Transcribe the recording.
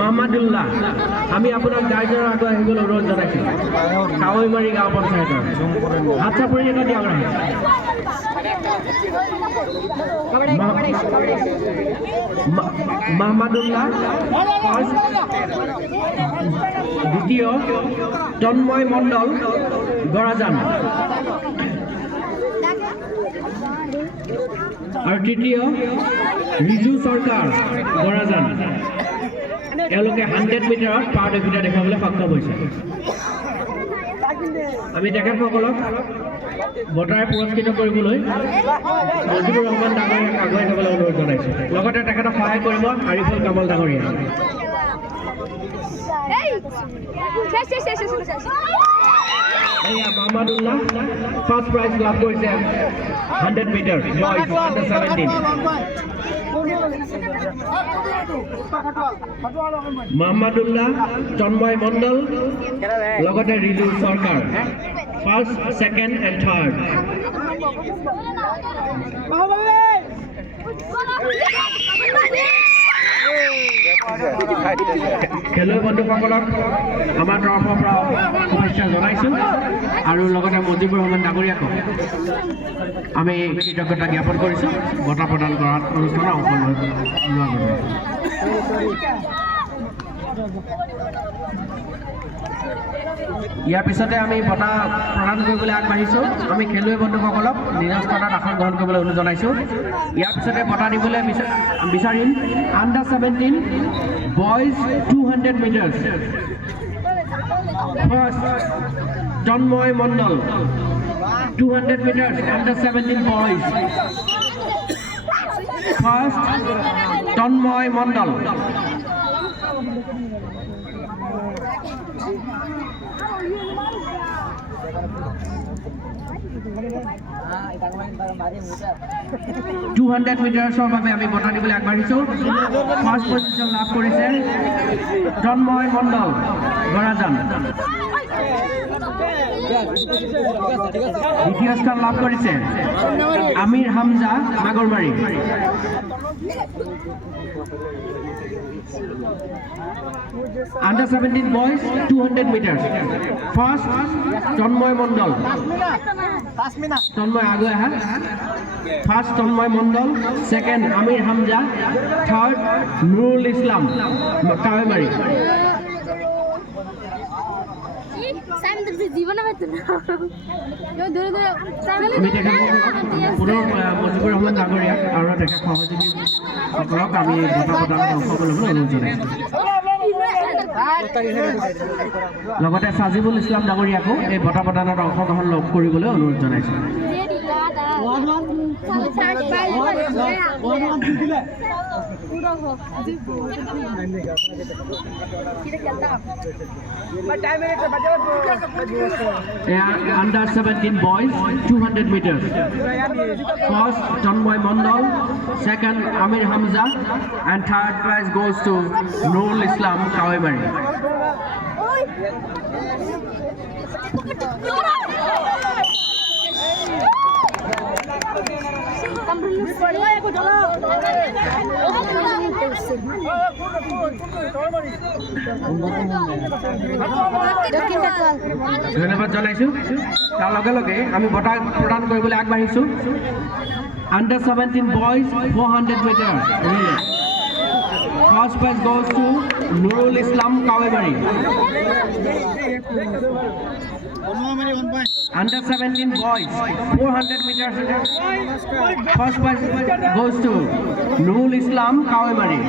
মাহমাদুল্লাহ আমি আপোনাক গাইডৰ আগত আহিবলৈ অনুৰোধ জনাইছোঁ কাৱৈমাৰী গাঁও পঞ্চায়তৰ হাত চাপৰি এটা দিয়ক ৰাহে মাহমাদুল্লাহ দ্বিতীয় তন্ময় মণ্ডল গৰাজান আৰু তৃতীয় ৰিজু চৰকাৰ গৰাজান এওঁলোকে 100 মিটাৰত পাৰদৰ্শিতা দেখাবলৈ সক্ষম হৈছে আমি তেখেতসকলক বঁটাৰে পুৰস্কৃত কৰিবলৈ মজিবুৰ ৰহমান ডাঙৰীয়াক আগুৱাই যাবলৈ অনুৰোধ জনাইছোঁ লগতে তেখেতক সহায় কৰিব আৰিফুল কামল ডাঙৰীয়া মাহমাদুল্লাহ ফাৰ্ষ্ট প্ৰাইজ লাভ কৰিছে 100 মিটাৰ বয়জ আণ্ডাৰ 17 মাহমাদুল্লাহ তন্ময় মণ্ডল লগতে ৰিজু চৰকাৰ ফাৰ্ষ্ট ছেকেণ্ড এণ্ড থাৰ্ড খেলুৱৈ বন্ধুসকলক আমাৰ তৰফৰ পৰা শুভেচ্ছা জনাইছোঁ আৰু লগতে মজিবুৰ ৰহমান ডাঙৰীয়াকো আমি কৃতজ্ঞতা জ্ঞাপন কৰিছোঁ বঁটা প্ৰদান কৰাৰ অনুষ্ঠানত অংশগ্ৰহণ লোৱা ইয়াৰ পিছতে আমি বঁটা প্ৰদান কৰিবলৈ আগবাঢ়িছোঁ আমি খেলুৱৈ বন্ধুসকলক নিজৰ স্থানত আসন গ্ৰহণ কৰিবলৈ অনুৰোধ জনাইছোঁ ইয়াৰ পিছতে বঁটা দিবলৈ বিচাৰিম under 17 boys 200 metres first Tanmoy মণ্ডল 200 metres under 17 boys first Tanmoy মণ্ডল মিটাৰ্ছৰ বাবে আমি বঁটা দিবলৈ আগবাঢ়িছোঁ ফাৰ্ষ্ট পজিশ্যন লাভ কৰিছে তন্ময় মণ্ডল গৰাজান দ্বিতীয় স্থান লাভ কৰিছে Amir Hamza Nagarmari under 17 boys 200 metres first Tanmoy Mondal Tanmoy আগুৱাই আহা first Tanmoy Mondal second Amir Hamza third Nurul Islam Kawaimari আমি তেখেতসকলক পুনৰ মজিবুৰ ৰহমান ডাঙৰীয়াক আৰু তেখেত সহযোগীসকলক আমি বঁটা প্ৰদানত অংশগ্ৰহণ কৰিবলৈ অনুৰোধ জনাইছোঁ লগতে সাজিবুল ইছলাম ডাঙৰীয়াকো এই বঁটা প্ৰদানত অংশগ্ৰহণ লাভ কৰিবলৈ অনুৰোধ জনাইছোঁ Under 17 boys 200 meters first Tanmoy Mondal second Amir Hamza and third prize goes to Nurul Islam Kawaimari ধন্যবাদ জনাইছোঁ তাৰ লগে লগে আমি বঁটা প্ৰদান কৰিবলৈ আগবাঢ়িছোঁ Under 17 boys 400 meters relay first prize goes to Nurul Islam Kawaimari Under 17 boys 400 meters first prize goes to Nurul Islam Kawaimari